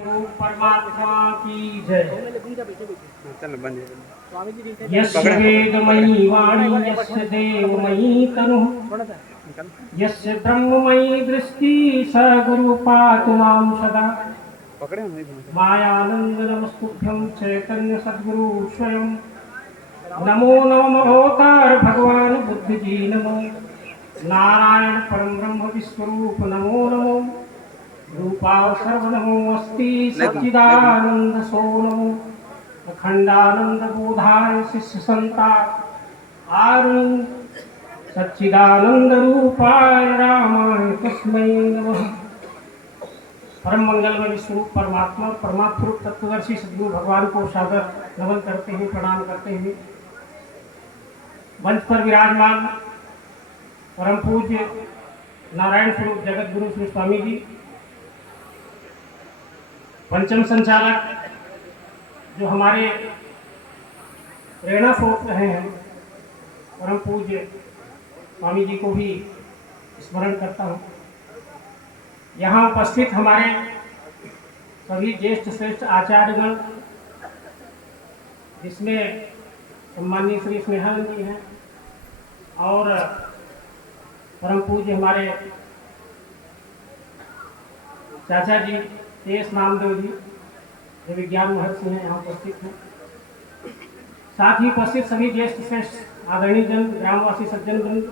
स्वरूप परमात्मा की जय। यस्य वेदमयी वाणी यस्य देवमयी तनुः यस्य ब्रह्ममयी दृष्टि स गुरु पातु मां सदा। मायानंद नमस्तुभ्यं चैतन्य सद्गुरु स्वयं। नमो नमः अवतार भगवान बुद्ध जी नमो। नारायण परम ब्रह्म विश्वरूप नमो नमो। रूपाव सर्व नमो अस्ति सच्चिदानंद सो नमो। अखंडानंद बोधाय शिष्य संता आरुण सच्चिदानंद रूपाय रामाय तस्मै नमः। परम मंगल में विश्वरूप परमात्मा परमात्म तत्वदर्शी सद्गुरु भगवान को सादर नमन करते हुए प्रणाम करते हुए मंच पर विराजमान परम पूज्य नारायण स्वरूप जगत गुरु श्री स्वामी जी, पंचम संचालक जो हमारे प्रेरणा स्रोत रहे हैं, परम पूज्य स्वामी जी को भी स्मरण करता हूँ। यहाँ उपस्थित हमारे सभी ज्येष्ठ श्रेष्ठ आचार्यगण, जिसमें सम्माननीय श्री स्नेहानंद जी हैं और परम पूज्य हमारे चाचा जी तेज नामदेव जी जो विज्ञान महर्षि हैं, यहाँ उपस्थित हैं। साथ ही उपस्थित सभी ज्येष्ठ श्रेष्ठ आदरणीय जन, ग्रामवासी सज्जन,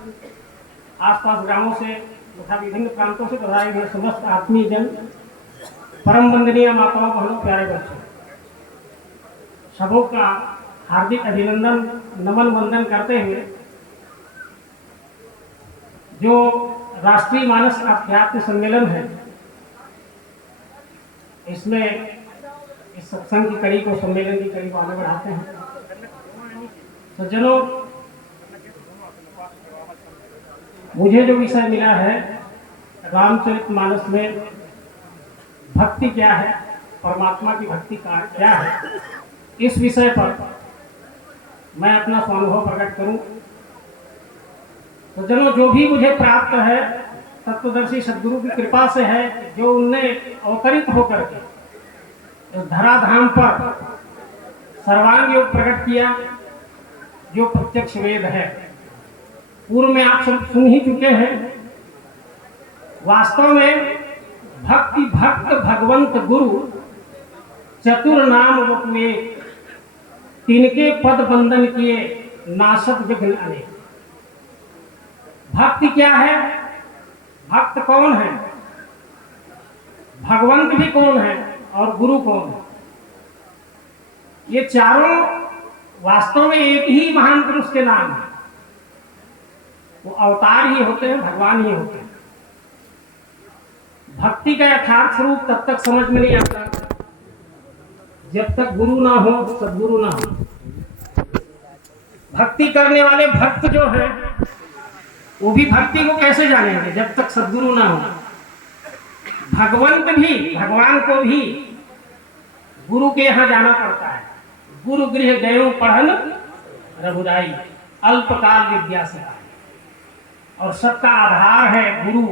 आसपास ग्रामों से तथा विभिन्न प्रांतों से पधारे हुए समस्त आत्मीय जन, परम वंदनीय माताओं बहनों प्यारे बच्चों, सबों का हार्दिक अभिनंदन नमन वंदन करते हुए जो राष्ट्रीय मानस अध्यात्म सम्मेलन है, इसमें इस सत्संग की कड़ी को, सम्मेलन की कड़ी को आगे बढ़ाते हैं। सज्जनों, मुझे जो विषय मिला है रामचरितमानस में भक्ति क्या है, परमात्मा की भक्ति का क्या है, इस विषय पर मैं अपना स्वानुभव प्रकट करूं। तो जनो, जो भी मुझे प्राप्त है तत्वदर्शी सद्गुरु की कृपा से है, जो उनने अवतरित होकर के जो धराधाम पर सर्वांग योग प्रकट किया, जो प्रत्यक्ष वेद है, पूर्व में आप सब सुन ही चुके हैं। वास्तव में भक्ति भक्त भगवंत गुरु चतुर नाम वपुए, तिनके पद बंधन किए नाशक विघ्न अनेक। भक्ति क्या है, भक्त कौन है, भगवंत भी कौन है और गुरु कौन है, ये चारों वास्तव में एक ही महान पुरुष के नाम है। वो अवतार ही होते हैं, भगवान ही होते हैं। भक्ति का यथार्थ स्वरूप तब तक समझ में नहीं आता जब तक गुरु ना हो, सद्गुरु ना हो। भक्ति करने वाले भक्त जो है वो भी भक्ति को कैसे जानेंगे जब तक सद्गुरु ना हो। भगवंत भी, भगवान को भी गुरु के यहाँ जाना पड़ता है। गुरु गृह गयो पढ़न रघुराई, अल्पकाल विद्या से। और सबका आधार है गुरु,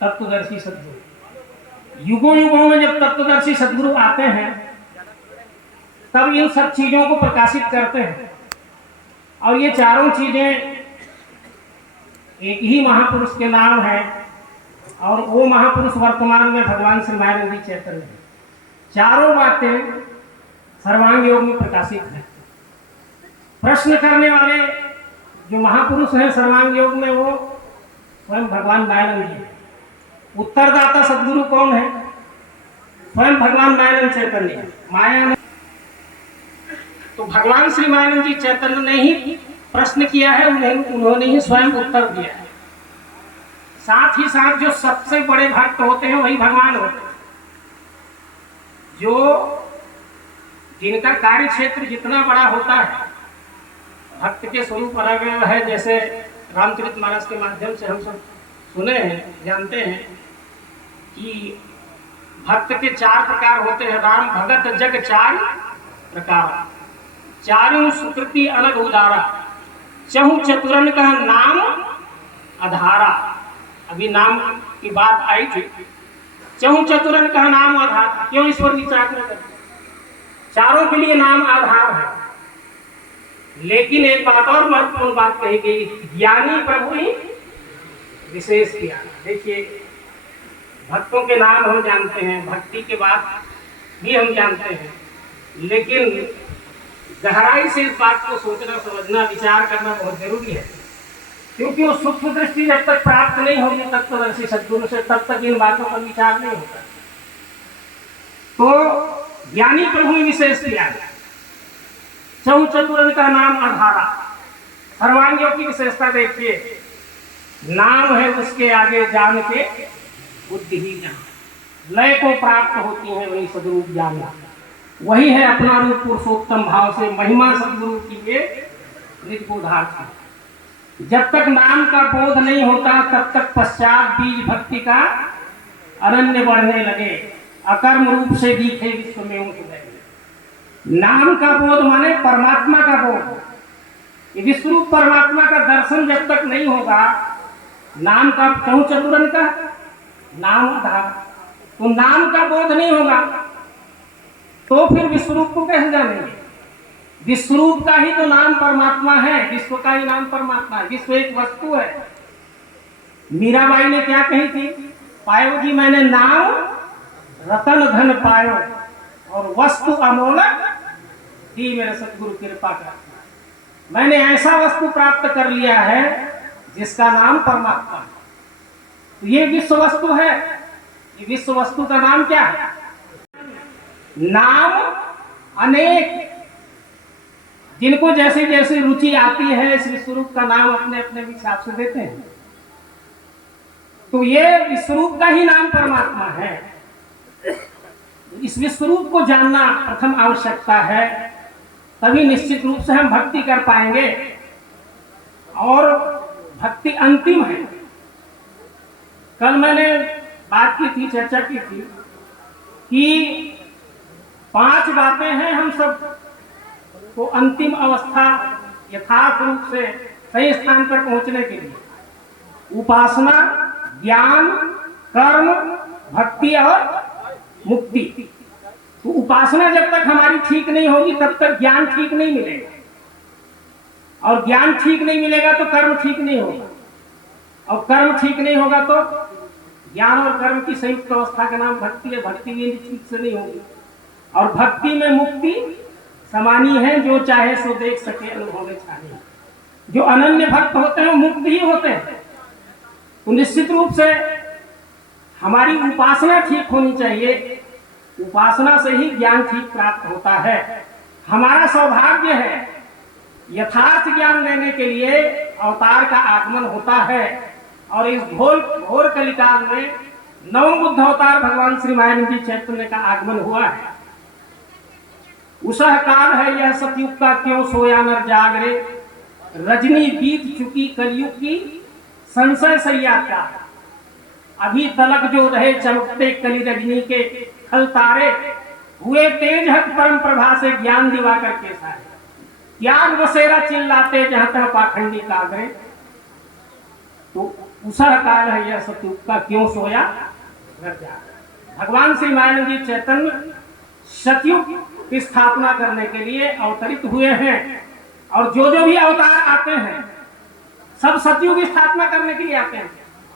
तत्वदर्शी सद्गुरु। युगों युगों में जब तत्वदर्शी सद्गुरु आते हैं तब इन सब चीजों को प्रकाशित करते हैं। और ये चारों चीजें एक ही महापुरुष के नाम है, और वो महापुरुष वर्तमान में भगवान श्री नारायण जी चैतन्य है। चारों बातें सर्वांग योग में प्रकाशित है। प्रश्न करने वाले जो महापुरुष हैं सर्वांग योग में, वो स्वयं भगवान नारायण जी है। उत्तरदाता सद्गुरु कौन है, स्वयं भगवान नारायण चैतन्य है। माया ने तो भगवान श्री नारायण जी चैतन्य ने ही प्रश्न किया है, उन्होंने ही स्वयं उत्तर दिया है। साथ ही साथ जो सबसे बड़े भक्त होते हैं वही भगवान होते हैं। जो जिनका कार्य क्षेत्र जितना बड़ा होता है, भक्त के स्वरूप अलग अलग है। जैसे रामचरितमानस के माध्यम से हम सब सुने हैं, जानते हैं कि भक्त के 4 प्रकार होते हैं। राम भगत जग 4 प्रकार, चारों सुकृति अलग उदारा, चहु चतुरन का नाम अधारा। अभी नाम की बात आई थी। चहु चतुरन का नाम आधार। क्यों ईश्वर विचार न करते? चारों के लिए नाम आधार है। लेकिन एक बात और महत्वपूर्ण बात कही गई, ज्ञानी प्रभु ही विशेष ज्ञान। देखिए, भक्तों के नाम हम जानते हैं, भक्ति के बाद भी हम जानते हैं, लेकिन गहराई से इस बात को सोचना, समझना, विचार करना बहुत जरूरी है। क्योंकि वो सूक्ष्म दृष्टि जब तक प्राप्त नहीं होगी तत्वदर्शी सद्गुरु से, तब तक इन बातों पर विचार नहीं होता। तो ज्ञानी प्रभु में विशेष ज्ञान, चहु चतुरन का नाम आधारा। सर्वांगियों की विशेषता देखिए, नाम है उसके आगे जान के बुद्धि ही जान। लय को प्राप्त होती है वही सदरूप जानना, वही है अपना रूप पुरुषोत्तम भाव से महिमा सदगुरु की ये निज बोधार्थ। जब तक नाम का बोध नहीं होता तब तक पश्चात बीज भक्ति का अरण्य बढ़ने लगे, अकर्म रूप से दिखे विश्व में उठे। नाम का बोध माने परमात्मा का बोध। विश्वरूप परमात्मा का दर्शन जब तक नहीं होगा, नाम का चहु चतुरन का नाम आधार, तो नाम का बोध नहीं होगा तो फिर विश्वरूप को कैसे जानेंगे? विश्वरूप का ही तो नाम परमात्मा है, विश्व का ही नाम परमात्मा है। विश्व एक वस्तु है। मीराबाई ने क्या कही थी? पायो जी मैंने नाम रतन धन पायो और वस्तु अमोलक दी मेरे सतगुरु कृपा का। मैंने ऐसा वस्तु प्राप्त कर लिया है जिसका नाम परमात्मा है। तो ये विश्व वस्तु है। ये विश्व वस्तु का नाम क्या है? नाम अनेक, जिनको जैसे जैसे रुचि आती है इस विश्वरूप का नाम अपने अपने हिसाब से देते हैं। तो ये विश्वरूप का ही नाम परमात्मा है। इस विश्वरूप को जानना प्रथम आवश्यकता है, तभी निश्चित रूप से हम भक्ति कर पाएंगे। और भक्ति अंतिम है। कल मैंने बात की थी, चर्चा की थी कि 5 बातें हैं हम सब को अंतिम अवस्था यथार्थ रूप से सही स्थान पर पहुंचने के लिए। उपासना, ज्ञान, कर्म, भक्ति और मुक्ति। तो उपासना जब तक हमारी ठीक नहीं होगी तब तक ज्ञान ठीक नहीं मिलेगा, और ज्ञान ठीक नहीं मिलेगा तो कर्म ठीक नहीं होगा, और कर्म ठीक नहीं होगा तो ज्ञान और कर्म की संयुक्त अवस्था का नाम भक्ति है। भक्ति भी ठीक से नहीं होगी, और भक्ति में मुक्ति समानी है, जो चाहे सो देख सके अनुभव में छाने। जो अनन्य भक्त होते हैं वो मुक्त ही होते हैं। तो निश्चित रूप से हमारी उपासना ठीक होनी चाहिए। उपासना से ही ज्ञान ठीक प्राप्त होता है। हमारा सौभाग्य है, यथार्थ ज्ञान देने के लिए अवतार का आगमन होता है। और इस घोर कलिकाल में नवम बुद्ध अवतार भगवान श्री महावीर जी चैतन्य का आगमन हुआ है। उसह काल है यह सतयुग का, क्यों सोया नर जाग रे। रजनी बीत चुकी कलयुग की, संशय सैया क्या। अभी तलक जो रहे चमकते कली रजनी के खल तारे, हुए तेज हक परम प्रभा से ज्ञान दिवाकर के सारे। ज्ञान बसेरा चिल्लाते जहां तक पाखंडी कागरे। तो उसह काल है यह सतयुग का, क्यों सोया नर जाग। भगवान श्री महावीर जी चैतन्य सतयुग की स्थापना करने के लिए अवतरित हुए हैं। और जो जो भी अवतार आते हैं सब सतयुग की स्थापना करने के लिए आते हैं।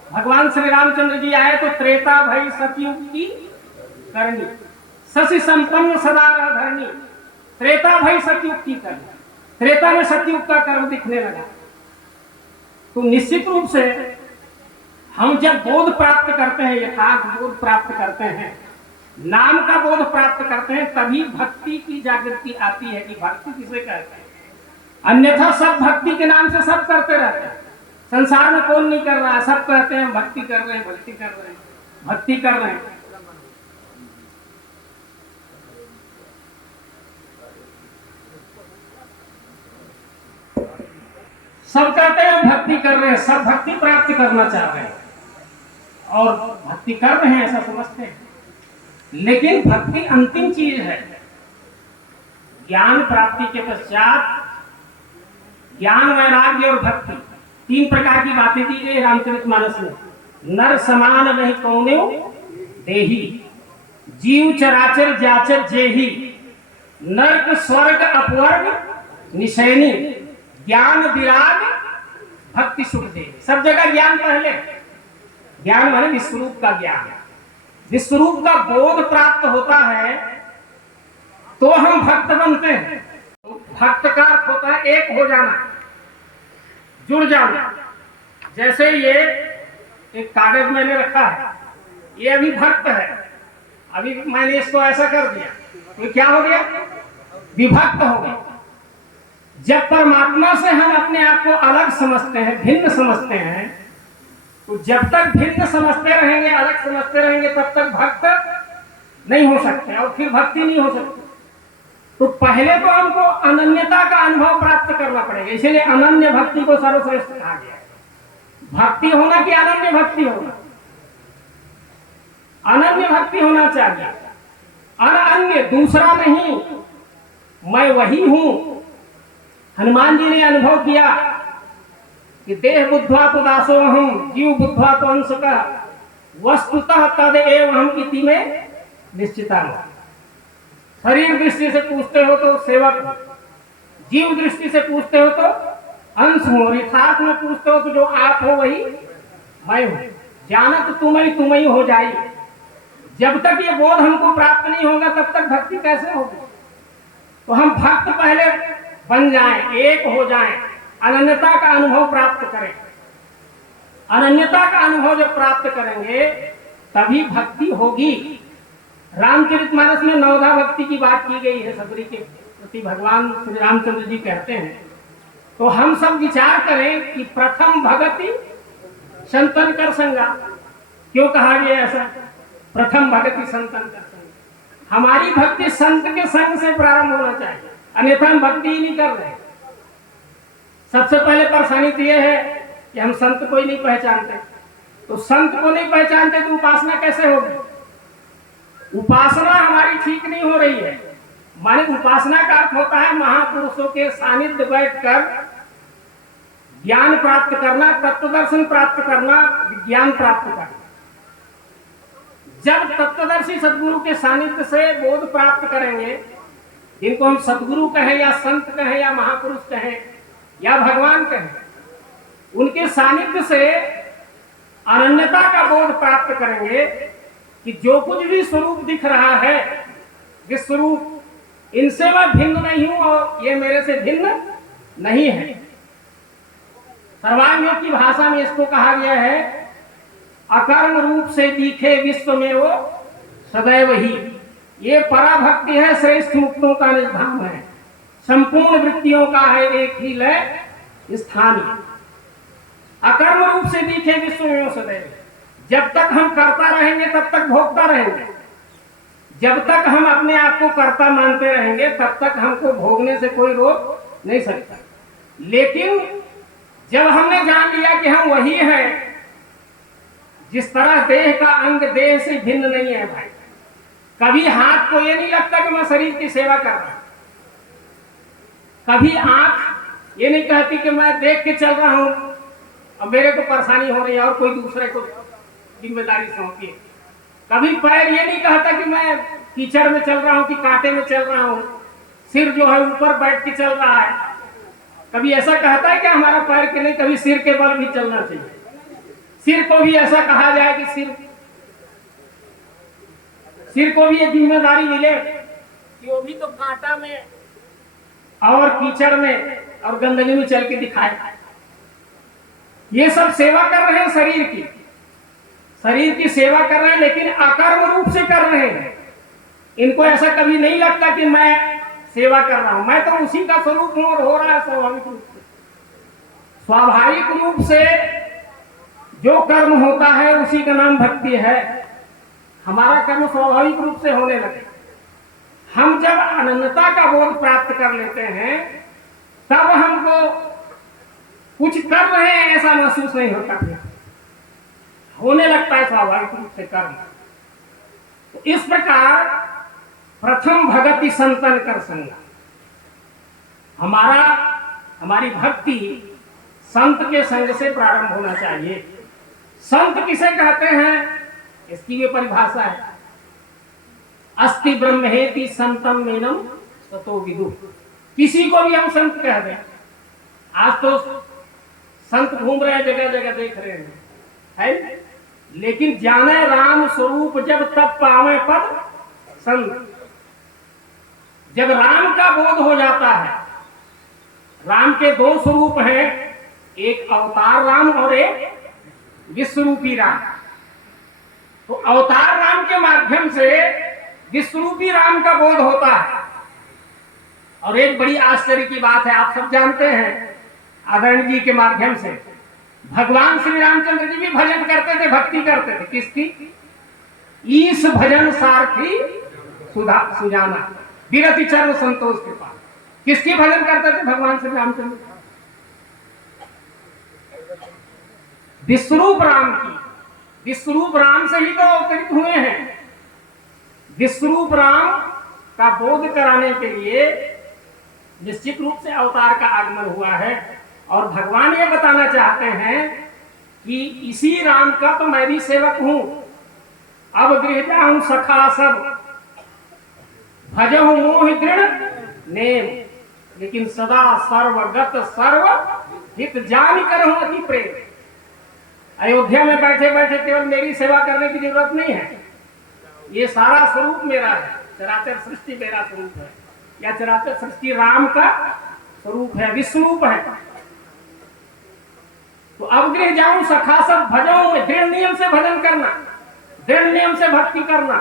भगवान श्री रामचंद्र जी आए तो त्रेता भई सतयुग की करनी, शशि संपन्न सदा धरनी। त्रेता भई सतयुग की करनी, त्रेता में सतयुग का कर्म दिखने लगा। तो निश्चित रूप से हम जब बोध प्राप्त करते हैं, यथार्थ बोध प्राप्त करते हैं, नाम का बोध प्राप्त करते हैं, तभी भक्ति की जागृति आती है कि भक्ति किसे कहते हैं। अन्यथा सब भक्ति के नाम से सब करते रहते हैं। संसार में कौन नहीं कर रहा है? सब कहते हैं भक्ति कर रहे हैं, भक्ति कर रहे हैं, भक्ति कर रहे हैं। सब कहते हैं भक्ति कर रहे हैं, सब भक्ति प्राप्त करना चाह रहे हैं और भक्ति कर रहे हैं, ऐसा समझते हैं। लेकिन भक्ति अंतिम चीज है। ज्ञान प्राप्ति के पश्चात ज्ञान, वैराग्य और भक्ति, 3 प्रकार की बातें दी गई रामचरितमानस में। नर समान नहीं कौने देही, जीव चराचर जाचर जेही, नर्क स्वर्ग अपवर्ग निशैनी, ज्ञान विराग भक्ति सुख दे। सब जगह ज्ञान पहले, ज्ञान माने विश्वरूप का ज्ञान, विश्वरूप का बोध प्राप्त होता है तो हम भक्त बनते हैं। भक्त का अर्थ होता है एक हो जाना, जुड़ जाना। जैसे ये एक कागज मैंने रखा है, ये अभी भक्त है, अभी मैंने इसको ऐसा कर दिया तो क्या हो गया? विभक्त हो गया। जब परमात्मा से हम अपने आप को अलग समझते हैं, भिन्न समझते हैं, तो जब तक भिन्न समझते रहेंगे, अलग समझते रहेंगे, तब तक भक्त नहीं हो सकते और फिर भक्ति नहीं हो सकती। तो पहले तो हमको अनन्यता का अनुभव प्राप्त करना पड़ेगा, इसलिए अनन्य भक्ति को सर्वश्रेष्ठ कहा गया है। भक्ति होना कि अनन्य भक्ति होना? अनन्य भक्ति होना चाहिए, अनन्य, दूसरा नहीं, मैं वही हूं। हनुमान जी ने अनुभव किया कि देह बुद्ध्वा तो दासो हम, जीव बुद्ध्वा तो अंश का, वस्तुतः तद एव हम इति में निश्चिता। शरीर दृष्टि से पूछते हो तो सेवक, जीव दृष्टि से पूछते हो तो अंश हो, यथार्थ में पूछते हो तो जो आप हो वही मैं हूं। जानत तुम ही हो जाए। जब तक ये बोध हमको प्राप्त नहीं होगा तब तक भक्ति कैसे होगी? तो हम भक्त पहले बन जाएं, एक हो जाएं, अनन्यता का अनुभव प्राप्त करें। अनन्यता का अनुभव जब प्राप्त करेंगे तभी भक्ति होगी। रामचरितमानस में नवधा भक्ति की बात की गई है, सबरी के प्रति भगवान श्री रामचंद्र जी कहते हैं। तो हम सब विचार करें कि प्रथम भगति संतन कर संगा। क्यों कहा गया ऐसा? प्रथम भगति संतन कर संग। हमारी भक्ति संत के संग से प्रारंभ होना चाहिए, अन्यथा हम भक्ति ही नहीं कर रहे। सबसे पहले परेशानी तो यह है कि हम संत को ही नहीं पहचानते। तो संत को नहीं पहचानते तो उपासना कैसे होगी? उपासना हमारी ठीक नहीं हो रही है। माने उपासना का अर्थ होता है महापुरुषों के सानिध्य बैठकर ज्ञान प्राप्त करना, तत्व दर्शन प्राप्त करना, विज्ञान प्राप्त करना। जब तत्वदर्शी सदगुरु के सानिध्य से बोध प्राप्त करेंगे, जिनको हम सदगुरु कहें या संत कहें या महापुरुष कहें या भगवान कहें, उनके सानिध्य से अनन्यता का बोध प्राप्त करेंगे कि जो कुछ भी स्वरूप दिख रहा है, विश्वरूप, इनसे मैं भिन्न नहीं हूं और ये मेरे से भिन्न नहीं है। सर्वांग की भाषा में इसको कहा गया है अकर्म रूप से दिखे विश्व में वो सदैव ही। ये पराभक्ति है, श्रेष्ठ मुक्तों का निधान है, संपूर्ण वृत्तियों का है एक ही लय स्थानीय। अकर्म रूप से दिखे विश्व में वो सदैव। जब तक हम करता रहेंगे तब तक भोगता रहेंगे। जब तक हम अपने आप को कर्ता मानते रहेंगे तब तक हमको भोगने से कोई रोक नहीं सकता। लेकिन जब हमने जान लिया कि हम वही हैं, जिस तरह देह का अंग देह से भिन्न नहीं है भाई, कभी हाथ को ये नहीं लगता कि मैं शरीर की सेवा कर रहा हूं, कभी आंख ये नहीं कहती कि मैं देख के चल रहा हूं और मेरे को परेशानी हो रही है और कोई दूसरे को जिम्मेदारी सौंपी है, कभी पैर ये नहीं कहता कि मैं कीचड़ में चल रहा हूं कि कांटे में चल रहा हूं, सिर जो है ऊपर बैठ के चल रहा है, कभी ऐसा कहता है कि हमारा पैर के नहीं, कभी सिर के बल भी चलना चाहिए। सिर को भी ऐसा कहा जाए कि सिर को भी ये जिम्मेदारी मिले कि वो भी तो कांटा में और कीचड़ में और गंदगी में चल के दिखाए। ये सब सेवा कर रहे हैं, शरीर की सेवा कर रहे हैं, लेकिन अकर्म रूप से कर रहे हैं। इनको ऐसा कभी नहीं लगता कि मैं सेवा कर रहा हूं, मैं तो उसी का स्वरूप हूं और हो रहा है स्वाभाविक रूप से। स्वाभाविक रूप से जो कर्म होता है उसी का नाम भक्ति है। हमारा कर्म स्वाभाविक रूप से होने लगे। हम जब अनन्यता का बोध प्राप्त कर लेते हैं तब हमको कुछ कर रहे हैं ऐसा महसूस नहीं होता, होने लगता है स्वाभाविक रूप से कर्म। तो इस प्रकार प्रथम भगति संतन कर संगा। हमारी भक्ति संत के संग से प्रारंभ होना चाहिए। संत किसे कहते हैं? इसकी भी परिभाषा है। अस्ति ब्रह्मेति संतम मेनम ततो विदु। किसी को भी हम संत कह दें, आज तो संत घूम रहे हैं, जगह जगह देख रहे हैं, है? लेकिन जाने राम स्वरूप जब तब पावे पद संत। जब राम का बोध हो जाता है, राम के दो स्वरूप हैं, एक अवतार राम और एक विश्वरूपी राम। तो अवतार राम के माध्यम से विश्वरूपी राम का बोध होता है। और एक बड़ी आश्चर्य की बात है, आप सब जानते हैं, आदरणीय जी के माध्यम से भगवान श्री रामचंद्र जी भी भजन करते थे, भक्ति करते थे। किसकी? ईश भजन सारथी सुधा सुजाना विरति चर्व संतोष के पास। किसकी भजन करते थे? भगवान श्री रामचंद्र, विश्वरूप राम की। विश्वरूप राम से ही तो अवतरित हुए हैं। विश्वरूप राम का बोध कराने के लिए निश्चित रूप से अवतार का आगमन हुआ है। और भगवान ये बताना चाहते हैं कि इसी राम का तो मैं भी सेवक हूं। अब गृह जाऊं सखा सब भजहु मोहि दृढ़ नेम, लेकिन सदा सर्वगत सर्व हित जान करहु अति प्रेम। अयोध्या में बैठे बैठे केवल मेरी सेवा करने की जरूरत नहीं है। ये सारा स्वरूप मेरा है, चराचर सृष्टि मेरा स्वरूप है, या चराचर सृष्टि राम का स्वरूप है, विश्वरूप है। तो अब गृह जाऊं सखा सब भजहु, दृढ़ नियम से भजन करना, दृढ़ नियम से भक्ति करना,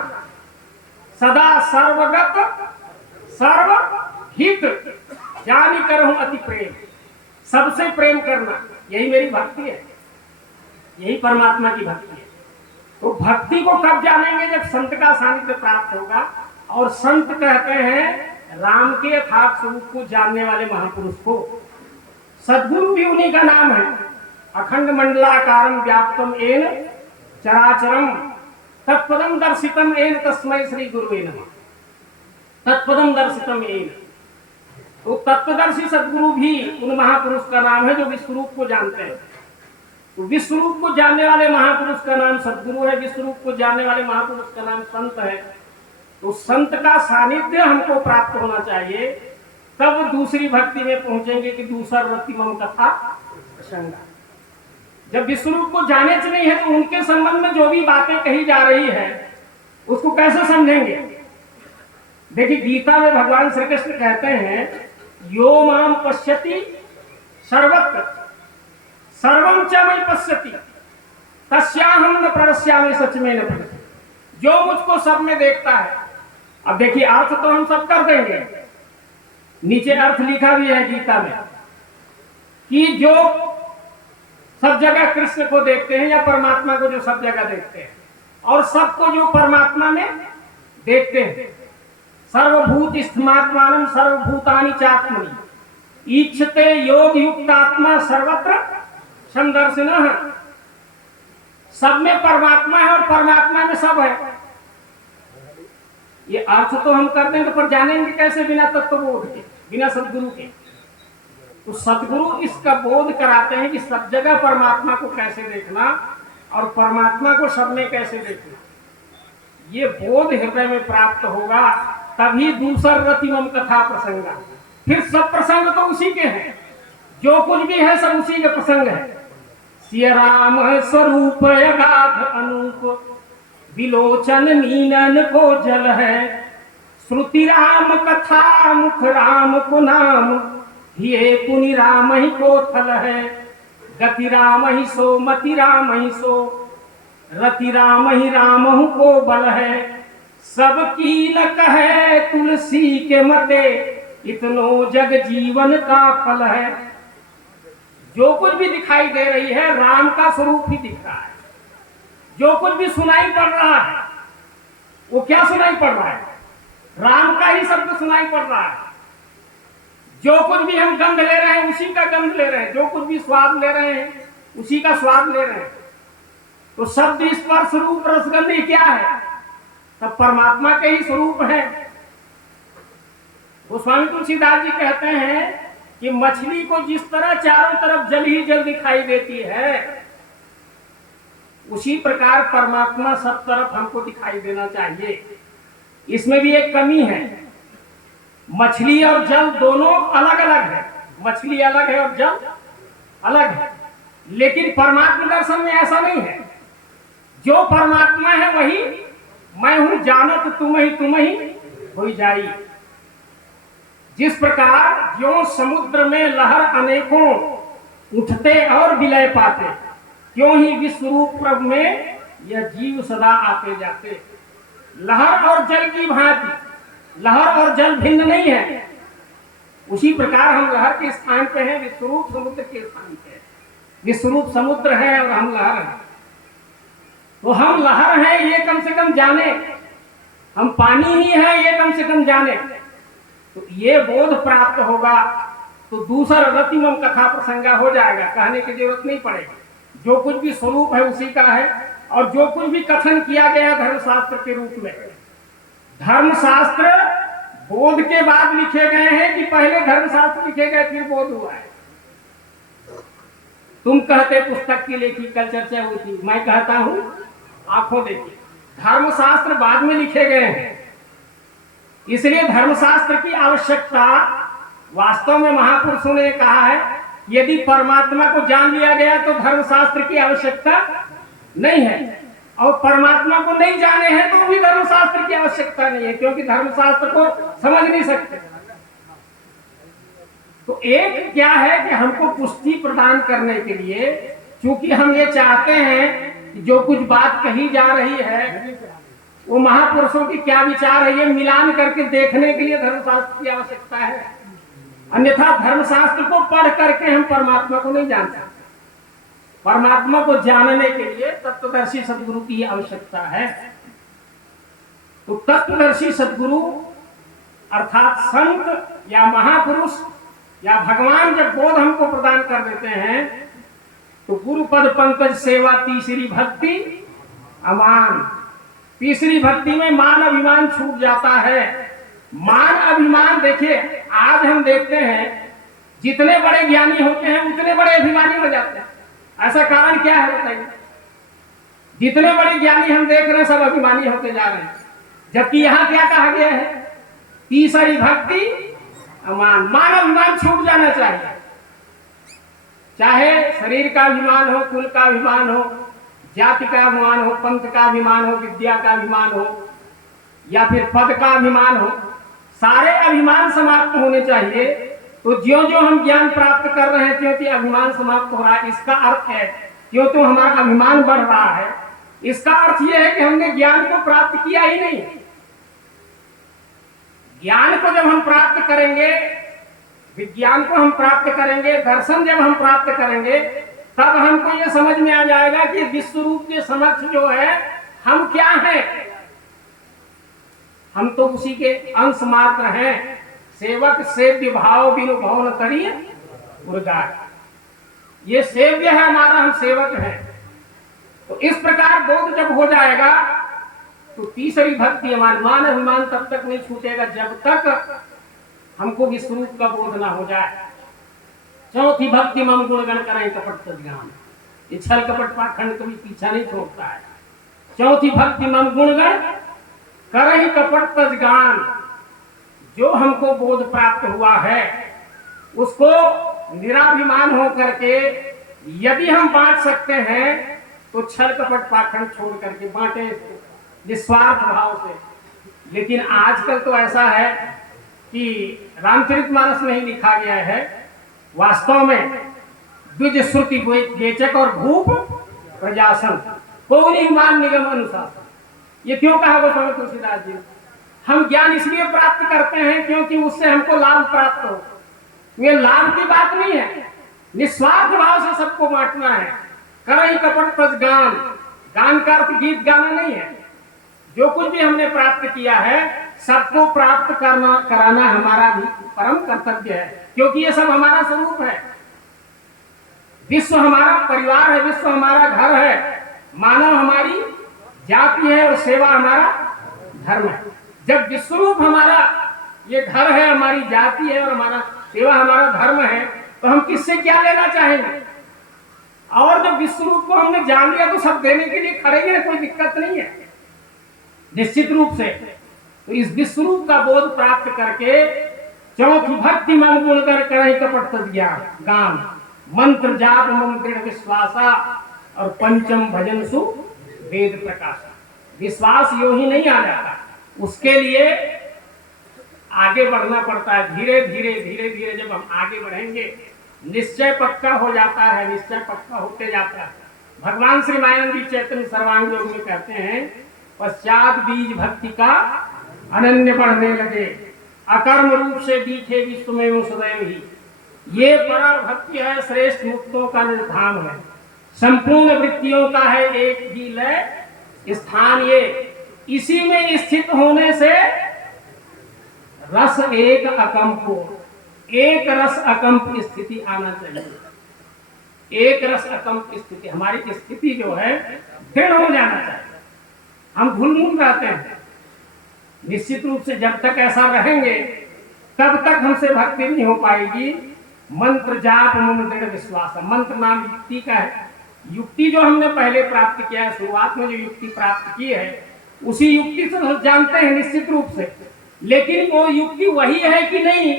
सदा सर्वगत सर्व हित जानी करहूं अति प्रेम, सबसे प्रेम करना, यही मेरी भक्ति है, यही परमात्मा की भक्ति है। तो भक्ति को कब जानेंगे? जब संत का सानिध्य प्राप्त होगा। और संत कहते हैं राम के यथार्थ स्वरूप को जानने वाले महापुरुष को। सद्गुरु भी उन्हीं का नाम है। अखंड मंडलाकारं व्याप्तम येन चराचरम तत्पदम दर्शितम येन तस्मै श्री गुरुवे नमः। तत्पदम दर्शितम येन, तो तत्वदर्शी सद्गुरु भी उन महापुरुष का नाम है जो विश्वरूप को जानते हैं। तो विश्वरूप को जानने वाले महापुरुष का नाम सद्गुरु है, विश्वरूप को जानने वाले महापुरुष का नाम संत है। तो संत का सानिध्य हमको प्राप्त होना चाहिए, तब दूसरी भक्ति में पहुंचेंगे कि दूसरा रतिमम कथा प्रसंगा। जब विश्वरूप को जाने से नहीं है तो उनके संबंध में जो भी बातें कही जा रही है उसको कैसे समझेंगे? देखिए, गीता में भगवान श्री कृष्ण कहते हैं यो माम पश्यति सर्वत्र सर्वं च मयि पश्यति तस्याहं न प्रणश्यामि सच में न प्रणश्यामि। जो मुझको सब में देखता है। अब देखिए, अर्थ तो हम सब कर देंगे, नीचे अर्थ लिखा भी है गीता में कि जो सब जगह कृष्ण को देखते हैं या परमात्मा को जो सब जगह देखते हैं, और सबको जो परमात्मा में देखते हैं। सर्वभूत स्थिमात्मानं सर्वभूतानि चात्मनि ईक्षते योग युक्तात्मा सर्वत्र समदर्शिनः। सब में परमात्मा है और परमात्मा में सब है। ये अर्थ तो हम कर देंगे, पर जानेंगे कैसे बिना तत्वबोध के, बिना सद्गुरु के? तो सद्गुरु इसका बोध कराते हैं कि सब जगह परमात्मा को कैसे देखना और परमात्मा को सब में कैसे देखना। ये बोध हृदय में प्राप्त होगा, तभी दूसरा रतिमम कथा प्रसंगा। फिर सब प्रसंग तो उसी के हैं, जो कुछ भी है सब उसी के प्रसंग है। सिय राम स्वरूप अगाध अनूप विलोचन मीनन को जल है। श्रुति राम कथा मुख राम को नाम ये पुनि राम ही को थल है। गति राम ही सो मति राम ही सो रति राम ही राम को बल है। सब की न कहे तुलसी के मते इतनो जग जीवन का फल है। जो कुछ भी दिखाई दे रही है राम का स्वरूप ही दिख रहा है। जो कुछ भी सुनाई पड़ रहा है वो क्या सुनाई पड़ रहा है? राम का ही शब्द सुनाई पड़ रहा है। जो कुछ भी हम गंध ले रहे हैं उसी का गंध ले रहे हैं, जो कुछ भी स्वाद ले रहे हैं उसी का स्वाद ले रहे हैं। तो शब्द स्पर्श रूप रसगंध ये क्या है? सब परमात्मा के ही स्वरूप है। गोस्वामी तुलसीदास जी कहते हैं कि मछली को जिस तरह चारों तरफ जल ही जल दिखाई देती है, उसी प्रकार परमात्मा सब तरफ हमको दिखाई देना चाहिए। इसमें भी एक कमी है, मछली और जल दोनों अलग अलग है, मछली अलग है और जल अलग है, लेकिन परमात्मा दर्शन में ऐसा नहीं है। जो परमात्मा है वही मैं हूं, जानत तुम ही हो जाई। जिस प्रकार जो समुद्र में लहर अनेकों उठते और विलय पाते, क्यों ही विश्व रूप प्रभु में यह जीव सदा आते जाते। लहर और जल की भांति, लहर और जल भिन्न नहीं है। उसी प्रकार हम लहर के स्थान पे हैं, विश्वरूप समुद्र के स्थान पे। विश्वरूप समुद्र है और हम लहर हैं। तो हम लहर हैं ये कम से कम जाने, हम पानी ही है ये कम से कम जाने। तो ये बोध प्राप्त होगा तो दूसरा रतिमम कथा प्रसंगा हो जाएगा, कहने की जरूरत नहीं पड़ेगी। जो कुछ भी स्वरूप है उसी का है, और जो कुछ भी कथन किया गया धर्मशास्त्र के रूप में, धर्मशास्त्र बोध के बाद लिखे गए हैं कि पहले धर्मशास्त्र लिखे गए फिर बोध हुआ है। तुम कहते पुस्तक की लेखी, कल चर्चा हुई थी, मैं कहता हूं आंखों देखी। धर्मशास्त्र बाद में लिखे गए हैं, इसलिए धर्मशास्त्र की आवश्यकता वास्तव में महापुरुषों ने कहा है, यदि परमात्मा को जान लिया गया तो धर्मशास्त्र की आवश्यकता नहीं है, और परमात्मा को नहीं जाने हैं तो भी धर्मशास्त्र की आवश्यकता नहीं है, क्योंकि धर्मशास्त्र को समझ नहीं सकते। तो एक क्या है कि हमको पुष्टि प्रदान करने के लिए, चूंकि हम ये चाहते हैं कि जो कुछ बात कही जा रही है वो महापुरुषों की क्या विचार है, ये मिलान करके देखने के लिए धर्मशास्त्र की आवश्यकता है। अन्यथा धर्मशास्त्र को पढ़ करके हम परमात्मा को नहीं जान सकते। परमात्मा को जानने के लिए तत्वदर्शी सदगुरु की आवश्यकता है। तो तत्वदर्शी सदगुरु अर्थात संत या महापुरुष या भगवान जब बोध हमको प्रदान कर देते हैं तो गुरु पद पंकज सेवा तीसरी भक्ति अमान। तीसरी भक्ति में मान अभिमान छूट जाता है। मान अभिमान देखिए, आज हम देखते हैं जितने बड़े ज्ञानी होते हैं उतने बड़े अभिमानी हो जाते हैं। ऐसा कारण क्या है बताइए? जितने बड़े ज्ञानी हम देख रहे हैं सब अभिमानी होते जा रहे हैं, जबकि यहाँ क्या कहा गया है? तीसरी भक्ति अमान। मान अभिमान छूट जाना चाहिए, चाहे शरीर का अभिमान हो, कुल का अभिमान हो, जाति का अभिमान हो, पंथ का अभिमान हो, विद्या का अभिमान हो, या फिर पद का अभिमान हो, सारे अभिमान समाप्त होने चाहिए। तो ज्यों ज्यों हम ज्ञान प्राप्त कर रहे हैं त्यों त्यों अभिमान समाप्त हो रहा है। इसका अर्थ है क्यों तो हमारा अभिमान बढ़ रहा है। इसका अर्थ यह है कि हमने ज्ञान को प्राप्त किया ही नहीं। ज्ञान को जब हम प्राप्त करेंगे, विज्ञान को हम प्राप्त करेंगे, दर्शन जब हम प्राप्त करेंगे, तब हमको यह समझ में आ जाएगा कि विश्व रूप के समक्ष जो है हम क्या हैं। हम तो उसी के अंश मात्र हैं। सेवक सेव्य भाव बिनु भवन करिए गुरगार। ये सेव्य है हमारा, हम सेवक हैं। तो इस प्रकार बोध जब हो जाएगा तो तीसरी भक्ति हमारी मान अभिमान तब तक नहीं छूटेगा जब तक हमको विश्वरूप का बोध ना हो जाए। चौथी भक्ति मम गुणगण करें कपट तज्ञान। ये छल कपट पाखंड कभी पीछा नहीं छोड़ता है। चौथी भक्ति मम गुणगण करें कपट तज्ञान। जो हमको बोध प्राप्त हुआ है उसको निराभिमान हो करके यदि हम बांट सकते हैं तो छल कपट पाखंड छोड़ करके बांटे निस्वार्थ भाव से। लेकिन आजकल तो ऐसा है कि रामचरितमानस में ही लिखा गया है, वास्तव में द्विज श्रुति वेचक और भूप प्रजासन कोई मान निगम अनुशासन। ये क्यों कहा गोस्वामी तुलसीदास जी? हम ज्ञान इसलिए प्राप्त करते हैं क्योंकि उससे हमको लाभ प्राप्त हो। ये लाभ की बात नहीं है, निस्वार्थ भाव से सबको बांटना है। करई कपट तज गान। गान का अर्थ गीत गाना नहीं है। जो कुछ भी हमने प्राप्त किया है सबको प्राप्त कराना हमारा भी परम कर्तव्य है, क्योंकि ये सब हमारा स्वरूप है। विश्व हमारा परिवार है, विश्व हमारा घर है, मानव हमारी जाति है और सेवा हमारा धर्म है। जब विश्वरूप हमारा ये घर है, हमारी जाति है और हमारा सेवा हमारा धर्म है, तो हम किससे क्या लेना चाहेंगे? और जब विश्व रूप को हमने जान लिया तो सब देने के लिए खड़े हैं, कोई दिक्कत नहीं है निश्चित रूप से। तो इस विश्व रूप का बोध प्राप्त करके चौथी भक्ति मन गुण कर करें कपट ज्ञान गान मंत्र जाप मम दृढ़ विश्वासा और पंचम भजन सु वेद प्रकाशा। विश्वास यो ही नहीं आ जाता, उसके लिए आगे बढ़ना पड़ता है। धीरे धीरे धीरे धीरे जब हम आगे बढ़ेंगे निश्चय पक्का हो जाता है, निश्चय पक्का होते जाता है। भगवान श्री मायानंद चैतन्य सर्वांग योग में कहते हैं पश्चात बीज भक्ति का अनन्य बढ़ने लगे, अकर्म रूप से दिखे विश्व में सदैव ही। ये परम भक्ति है, श्रेष्ठ मुक्तों का निर्धाम है, संपूर्ण वृत्तियों का है एक ही लय स्थान। ये इसी में स्थित होने से रस एक अकंप, एक रस अकंप स्थिति आना चाहिए। एक रस अकंप स्थिति, हमारी स्थिति जो है दृढ़ हो जाना चाहिए। हम भूल रहते हैं, निश्चित रूप से जब तक ऐसा रहेंगे तब तक हमसे भक्ति नहीं हो पाएगी। मंत्र जाप मम दृढ़ विश्वास, मंत्र नाम युक्ति का है। युक्ति जो हमने पहले प्राप्त किया है, शुरुआत में जो युक्ति प्राप्त की है उसी युक्ति से हम जानते हैं निश्चित रूप से, लेकिन वो युक्ति वही है कि नहीं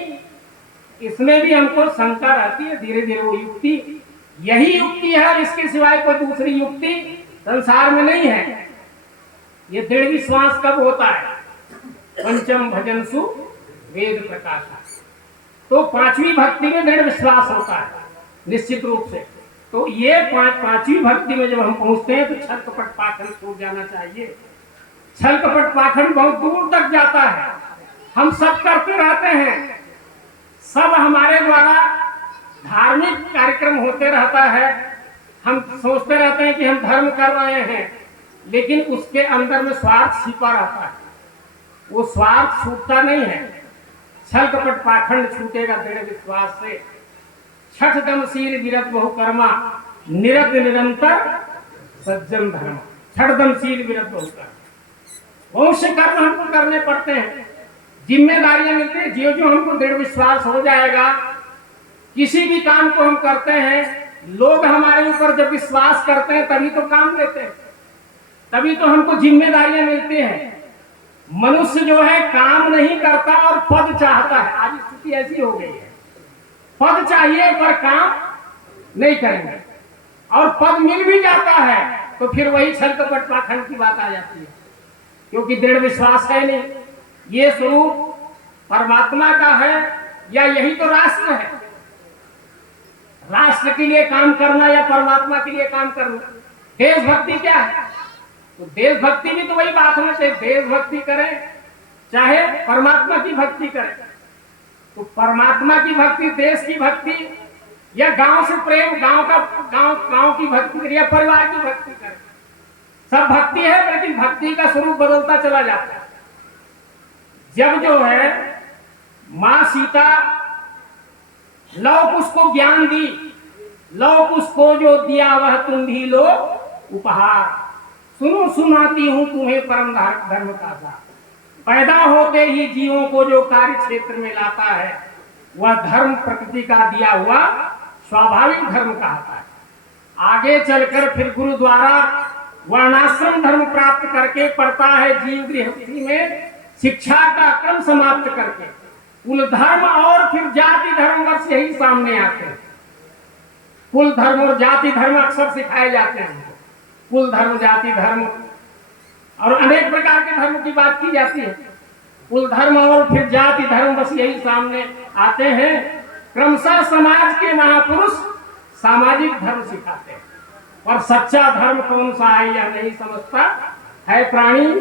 इसमें भी हमको शंका रहती है। धीरे धीरे वो युक्ति यही युक्ति है, इसके सिवाय कोई दूसरी युक्ति संसार में नहीं है। ये दृढ़ विश्वास कब होता है? पंचम भजन सु वेद प्रकाशा। तो पांचवी भक्ति में दृढ़ विश्वास होता है निश्चित रूप से। तो ये पांचवी भक्ति में जब हम पहुंचते हैं तो छल कपट पाखंड छूट जाना चाहिए। छल कपट पाखंड बहुत दूर तक जाता है, हम सब करते रहते हैं, सब हमारे द्वारा धार्मिक कार्यक्रम होते रहता है, हम सोचते रहते हैं कि हम धर्म कर रहे हैं, लेकिन उसके अंदर में स्वार्थ छिपा रहता है, वो स्वार्थ छूटता नहीं है। छल कपट पाखंड छूटेगा दृढ़ विश्वास से। छठ दमशील विरत बहुकर्मा निरत निरंतर सज्जन धर्म। छठ दमशील विरत बहुकर्मा, बहुत से कर्म हमको करने पड़ते हैं, जिम्मेदारियां मिलती है। जो जो हमको दृढ़ विश्वास हो जाएगा, किसी भी काम को हम करते हैं, लोग हमारे ऊपर जब विश्वास करते हैं तभी तो काम लेते हैं, तभी तो हमको जिम्मेदारियां मिलती हैं। मनुष्य जो है काम नहीं करता और पद चाहता है। आज स्थिति ऐसी हो गई है, पद चाहिए पर काम नहीं करेंगे, और पद मिल भी जाता है तो फिर वही छल कपट पाखंड की बात आ जाती है, क्योंकि दृढ़ विश्वास है नहीं। ये स्वरूप परमात्मा का है या यही तो राष्ट्र है? राष्ट्र के लिए काम करना या परमात्मा के लिए काम करना? देशभक्ति क्या है? तो देशभक्ति भी तो वही बात होना चाहिए, देशभक्ति करें चाहे परमात्मा की भक्ति करें। तो परमात्मा की भक्ति, देश की भक्ति, या गांव से प्रेम, गांव की भक्ति करें या परिवार की भक्ति करें, सब भक्ति है, लेकिन भक्ति का स्वरूप बदलता चला जाता है। जब जो है मां सीता लव कुश को ज्ञान दी, लव कुश को जो दिया वह तुम भी लो उपहार, सुनो सुनाती हूं तुम्हें परम धर्म का सार। पैदा होते ही जीवों को जो कार्य क्षेत्र में लाता है वह धर्म प्रकृति का दिया हुआ स्वाभाविक धर्म कहता है। आगे चलकर फिर गुरु द्वारा वर्णाश्रम धर्म प्राप्त करके पढ़ता है जीव गृहस्थी में शिक्षा का क्रम समाप्त करके। कुल धर्म और फिर जाति धर्म वर्ष यही सामने आते हैं। कुल धर्म और जाति धर्म अक्सर सिखाए जाते हैं। कुल धर्म, जाति धर्म और अनेक प्रकार के धर्म की बात की जाती है। कुल धर्म और फिर जाति धर्म बस यही सामने आते हैं। क्रमशः समाज के महापुरुष सामाजिक धर्म सिखाते हैं, और सच्चा धर्म कौन सा है यह नहीं समझता है प्राणी।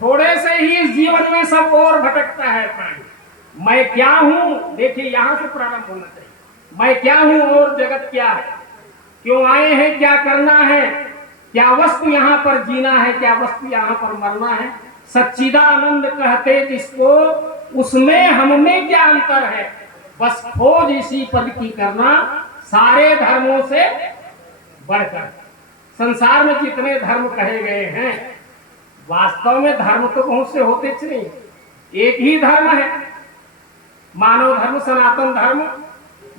थोड़े से ही इस जीवन में सब और भटकता है प्राणी। मैं क्या हूं, देखिए यहां से प्रारंभ होना चाहिए। मैं क्या हूं और जगत क्या है, क्यों आए हैं, क्या करना है, क्या वस्तु यहाँ पर जीना है, क्या वस्तु यहाँ पर मरना है। सच्चिदानंद कहते जिसको, उसमें हमने क्या अंतर है, बस खोज इसी पद की करना सारे धर्मों से बढ़कर। संसार में जितने धर्म कहे गए हैं, वास्तव में धर्म तो बहुत से होते नहीं, एक ही धर्म है। मानव धर्म, सनातन धर्म,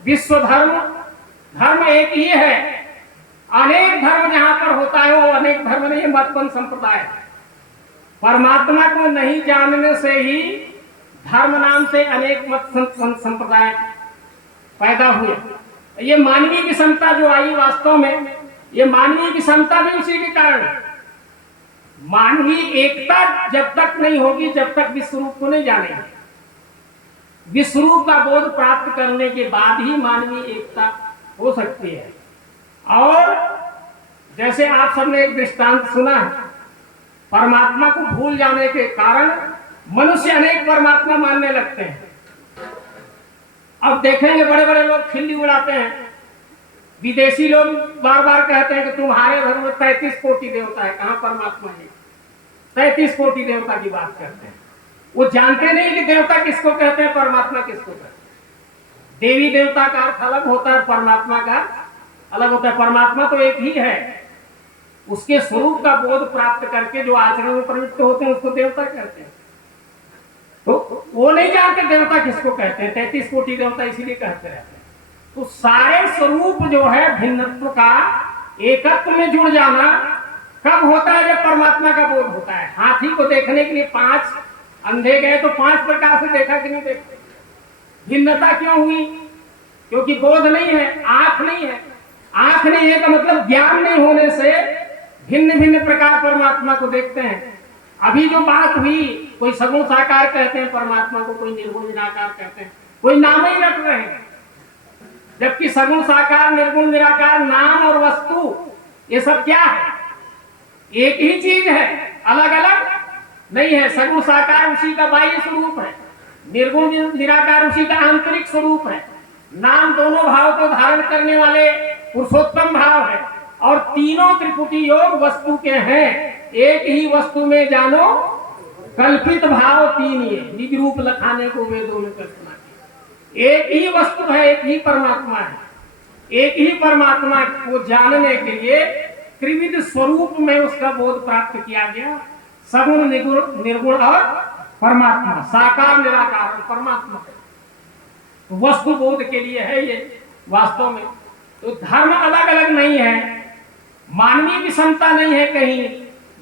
विश्व धर्म, धर्म एक ही है। अनेक धर्म जहां पर होता है वो अनेक धर्म नहीं, मतपन संप्रदाय है। परमात्मा को नहीं जानने से ही धर्म नाम से अनेक मत संप्रदाय पैदा हुए। ये मानवीय विषमता जो आई वास्तव में, ये मानवीय विषमता भी उसी के कारण। मानवीय एकता जब तक नहीं होगी, जब तक विश्वरूप को नहीं जानेंगे। विश्वरूप का बोध प्राप्त करने के बाद ही मानवीय एकता हो सकती है। और जैसे आप सबने एक दृष्टांत सुना है, परमात्मा को भूल जाने के कारण मनुष्य अनेक परमात्मा मानने लगते हैं। अब देखेंगे बड़े बड़े लोग खिल्ली उड़ाते हैं, विदेशी लोग बार बार कहते हैं कि तुम्हारे धर्म में 33 कोटि देवता है, कहां परमात्मा है? 33 कोटि देवता की बात करते हैं। वो जानते नहीं कि देवता किसको कहते हैं, परमात्मा किसको कहते हैं। देवी देवता का अर्थ अलग होता है, परमात्मा का अलग होता है। परमात्मा तो एक ही है, उसके स्वरूप का बोध प्राप्त करके जो आचरण में प्रवृत्त होते हैं उसको देवता कहते हैं। तो वो नहीं जानते देवता किसको कहते हैं, 33 कोटि देवता इसीलिए कहते रहते हैं। तो सारे स्वरूप जो है भिन्नत्व का एकत्व में जुड़ जाना कब होता है? जब परमात्मा का बोध होता है। हाथी को देखने के लिए 5 अंधे गए तो 5 प्रकार से देखा कि नहीं देखते। भिन्नता क्यों हुई? क्योंकि बोध नहीं है, आंख नहीं है। आंख नहीं है का मतलब ज्ञान नहीं होने से भिन्न भिन्न प्रकार परमात्मा को देखते हैं। अभी जो बात हुई, कोई सगुण साकार कहते हैं परमात्मा को, कोई निर्गुण निराकार कहते हैं, कोई नाम ही रख रहे हैं। जबकि सगुण साकार, निर्गुण निराकार, नाम और वस्तु ये सब क्या है? एक ही चीज है, अलग अलग नहीं है। सगुण साकार उसी का बाह्य स्वरूप है, निर्गुण निराकार उसी का आंतरिक स्वरूप है। नाम दोनों भाव को धारण करने वाले पुरुषोत्तम भाव है। और तीनों त्रिपुटी योग वस्तु के हैं। एक ही वस्तु में जानो कल्पित भाव तीन, ये निज रूप लखाने को वेदों में कल्पना की। एक ही वस्तु है, एक ही परमात्मा है। एक ही परमात्मा को जानने के लिए त्रिविध स्वरूप में उसका बोध प्राप्त किया गया। सगुण, निर्गुण और परमात्मा, साकार निराकार और परमात्मा वस्तु बोध के लिए है ये वास्तव में। तो धर्म अलग अलग नहीं है, मानवीय विषमता नहीं है कहीं।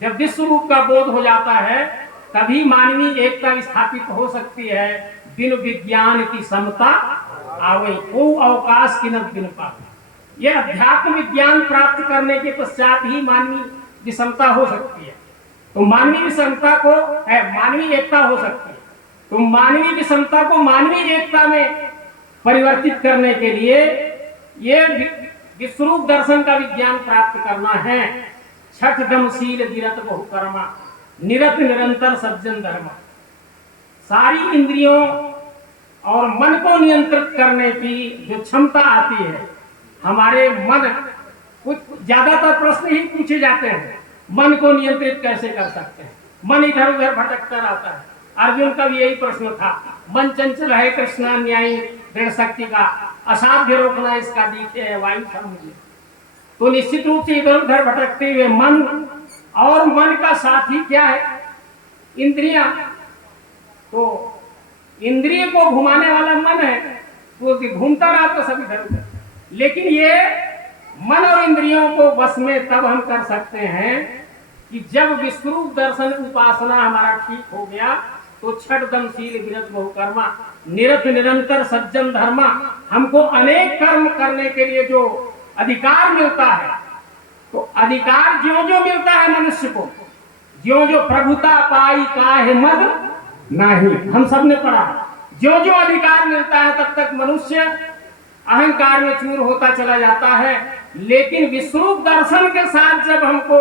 जब विश्व रूप का बोध हो जाता है तभी मानवीय एकता स्थापित हो सकती है। बिन विज्ञान की समता आवे को अवकाश की न बिन पावे। यह अध्यात्म विज्ञान प्राप्त करने के पश्चात ही मानवीय विषमता हो सकती है। तो मानवीय विषमता को मानवीय एकता हो सकती है। तो मानवीय विषमता को मानवीय एकता में परिवर्तित करने के लिए ये विश्वरूप दर्शन का विज्ञान प्राप्त करना है। छठ दमशील गिरत बहुकर्मा, निरत निरंतर सज्जन धर्म। सारी इंद्रियों और मन को नियंत्रित करने की जो क्षमता आती है, हमारे मन, कुछ ज्यादातर प्रश्न ही पूछे जाते हैं, मन को नियंत्रित कैसे कर सकते हैं? मन इधर उधर भटकता रहता है। अर्जुन का भी यही प्रश्न था, मन चंचल है कृष्णा न्यायी दृढ़ शक्ति का, असाध्य रोकना इसका दीखे है वायु समझिए। तो निश्चित रूप से इधर उधर भटकते हुए मन, और मन का साथी क्या है? इंद्रियां। तो इंद्रिय को घुमाने वाला मन है, वो घूमता रहता सब इधर उधर। लेकिन ये मन और इंद्रियों को वश में तब हम कर सकते हैं कि जब विश्वरूप दर्शन उपासना हमारा ठीक हो गया, तो छठ दमशील विरत बहुकर्मा, निरत निरंतर सज्जन धर्मा। हमको अनेक कर्म करने के लिए जो अधिकार मिलता है, तो अधिकार ज्यो ज्यो मिलता है मनुष्य को, ज्यो जो प्रभुता पाई काहे मद नहीं, हम सब ने पढ़ा। जो जो अधिकार मिलता है तब तक मनुष्य अहंकार में चूर होता चला जाता है। लेकिन विश्वरूप दर्शन के साथ जब हमको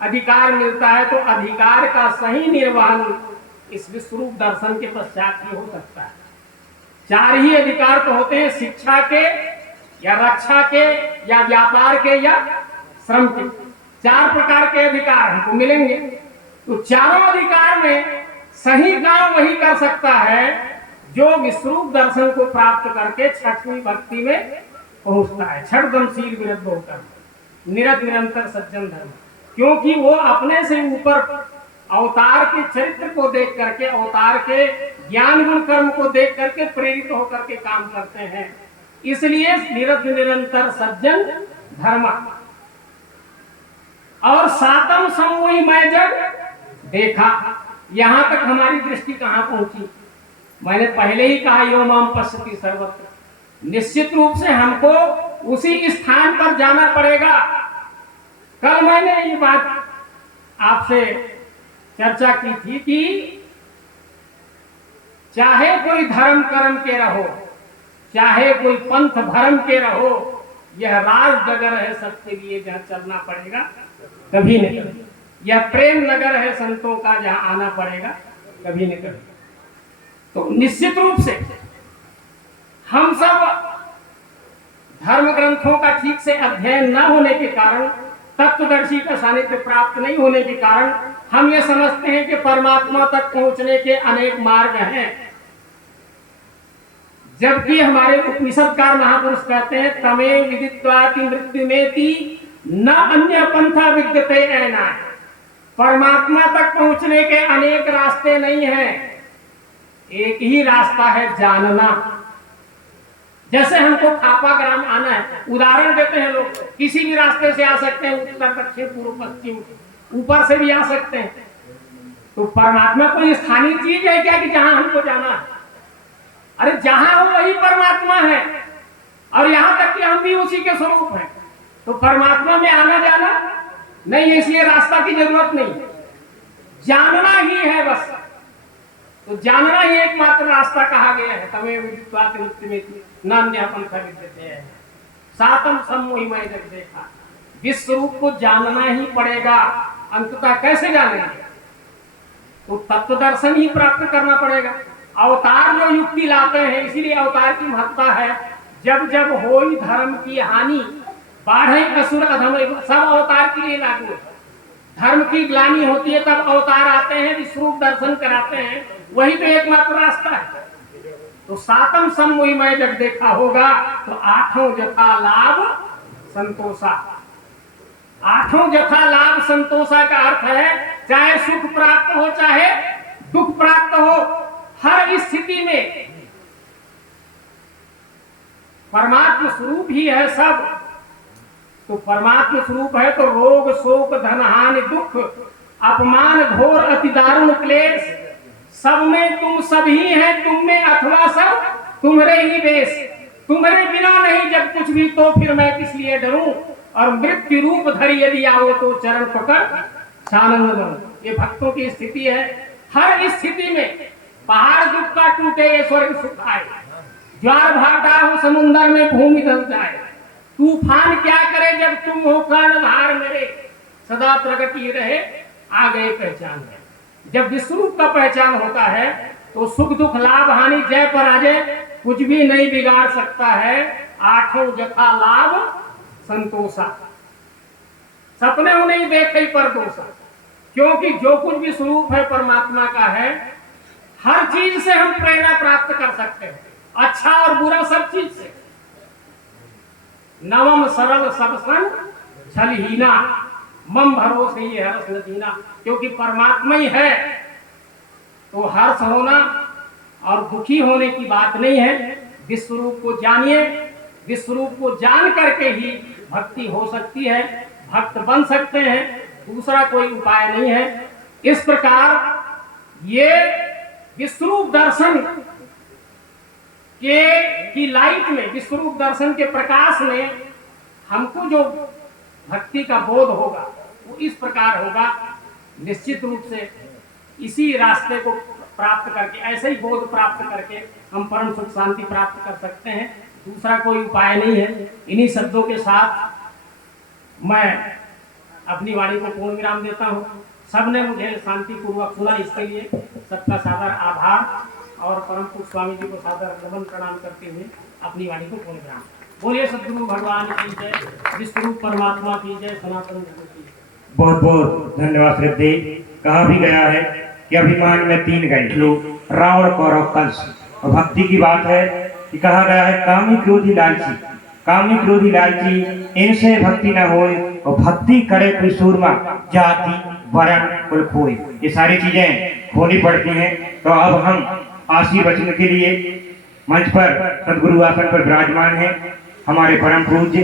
अधिकार मिलता है तो अधिकार का सही निर्वहन इस विश्वरूप दर्शन के पश्चात ही हो सकता है। 4 ही अधिकार तो होते हैं, शिक्षा के या रक्षा के या व्यापार के या श्रम के। 4 प्रकार के अधिकार हमको मिलेंगे। तो चारों अधिकार में सही काम वही कर सकता है जो विश्वरूप दर्शन को प्राप्त करके छठवीं भक्ति में पहुंचता है। छठ दमशील विरत बहुकर्मा, निरत निरंतर सज्जन धर्म। क्योंकि वो अपने से ऊपर अवतार के चरित्र को देख करके, अवतार के ज्ञान गुण कर्म को देख करके प्रेरित होकर के काम करते हैं। इसलिए निरत निरंतर सज्जन धर्म। और सातम समूह मैं जब देखा। यहां तक हमारी दृष्टि कहां पहुंची? मैंने पहले ही कहा यो माम पश्यति सर्वत्र। निश्चित रूप से हमको उसी स्थान पर जाना पड़ेगा। कल मैंने ये बात आपसे चर्चा की थी कि चाहे कोई धर्म कर्म के रहो, चाहे कोई पंथ धर्म के रहो, यह राज नगर है सबके लिए जहां चलना पड़ेगा, कभी नहीं कभी। यह प्रेम नगर है संतों का जहां आना पड़ेगा, कभी नहीं कभी। तो निश्चित रूप से हम सब धर्म ग्रंथों का ठीक से अध्ययन न होने के कारण, तत्वदर्शी का सानिध्य प्राप्त नहीं होने के कारण हम ये समझते हैं कि परमात्मा तक पहुंचने के अनेक मार्ग हैं, जबकि हमारे उपनिषदकार महापुरुष कहते हैं तमे विदित्वाति मृत्युमेति न अन्य पंथा विद्यते ऐना। परमात्मा तक पहुंचने के अनेक रास्ते नहीं हैं, एक ही रास्ता है जानना। जैसे हमको खापा ग्राम आना है, उदाहरण देते हैं लोग, किसी भी रास्ते से आ सकते हैं, उत्तर दक्षिण पूर्व पश्चिम, ऊपर से भी आ सकते हैं। तो परमात्मा कोई स्थानीय चीज है क्या कि जहां हमको जाना है? अरे जहां हो वही परमात्मा है, और यहां तक कि हम भी उसी के स्वरूप हैं। तो परमात्मा में आना जाना नहीं, इसलिए रास्ता की जरूरत नहीं, जानना ही है बस। तो जानना ही एकमात्र रास्ता कहा गया है। तमे विदित्वाति मृत्युमेति न अन्य पंथा विद्यते। सातम समूह मैं जब देखा, विश्व रूप को जानना ही पड़ेगा। अंततः कैसे जानेंगे? तो तत्व दर्शन ही प्राप्त करना पड़ेगा। अवतार जो युक्ति लाते हैं, इसीलिए अवतार की महत्ता है। जब जब होई धर्म की हानि, बाढ़े असुर अधम, सब अवतार के लिए लागू है। धर्म की ग्लानि होती है तब अवतार आते हैं, विश्वरूप दर्शन कराते हैं, वही तो एकमात्र रास्ता है। तो सातम समूह में जब देखा होगा तो आठों जथा लाभ संतोषा। आठों जथा लाभ संतोषा का अर्थ है चाहे सुख प्राप्त हो चाहे दुख प्राप्त हो, हर स्थिति में परमात्मा स्वरूप ही है सब। तो परमात्मा स्वरूप है तो रोग शोक धन हानि दुख अपमान घोर अति दारुण क्लेश सब में तुम सभी हैं, तुम में अथवा सब तुम्हारे ही देश। तुम्हारे बिना नहीं जब कुछ भी, तो फिर मैं किस लिए डरूं? और मृत्यु रूप धरी यदि आओ तो चरण पकड़ सानंद बनूं। ये भक्तों की स्थिति है। हर स्थिति में पहाड़ दुख का टूटे ये स्वर्ग सुख आए, ज्वार भाटा हो समुद्र में भूमि धस जाए, तूफान क्या करे जब तुम हो कर्णधार मेरे, सदा प्रगति रहे आ गए पहचान है। जब विश्वरूप का पहचान होता है तो सुख दुख लाभ हानि जय पराजय कुछ भी नहीं बिगाड़ सकता है। आठों जथा लाभ संतोषा, सपने नहीं देखे पर दोषा। क्योंकि जो कुछ भी स्वरूप है परमात्मा का है, हर चीज से हम प्रेरणा प्राप्त कर सकते हैं, अच्छा और बुरा सब चीज से। नवम सरल सब सन छलहीना, मम भरोसे ही हर्ष न दीना। क्योंकि परमात्मा ही है तो हर्ष होना और दुखी होने की बात नहीं है। विश्वरूप को जानिए, विश्वरूप को जान करके ही भक्ति हो सकती है, भक्त बन सकते हैं, दूसरा कोई उपाय नहीं है। इस प्रकार ये विश्वरूप दर्शन की लाइट में, विश्वरूप दर्शन के प्रकाश में हमको जो भक्ति का बोध होगा वो इस प्रकार होगा। निश्चित रूप से इसी रास्ते को प्राप्त करके, ऐसे ही बोध प्राप्त करके हम परम सुख शांति प्राप्त कर सकते हैं, दूसरा कोई उपाय नहीं है। इन्हीं शब्दों के साथ मैं अपनी वाणी को पूर्ण विराम देता हूँ। सबने मुझे शांतिपूर्वक सुना, इसके लिए सबका सादर आभार और परम पूज्य स्वामी जी को सादर नमन प्रणाम करते हुए अपनी वाणी को पूर्ण विराम। बोलिए सद्गुरु भगवान की जय, विश्वरूप परमात्मा की जय, सनातन धर्म की। बहुत बहुत धन्यवाद श्रद्धे। कहा भी गया है कि अभिमान में तीन गए लोग, रावण कौरव कंस। और भक्ति की बात है कि कहा गया है कामी क्रोधी लालची, कामी क्रोधी लालची इनसे भक्ति न होए, और भक्ति करे कोई सूरमा जाति वर्ण कुल खोए। ये सारी चीजें होनी पड़ती हैं। तो अब हम आशीर्वचन के लिए मंच पर सदगुरु आसन पर विराजमान हैं हमारे परम पूज्य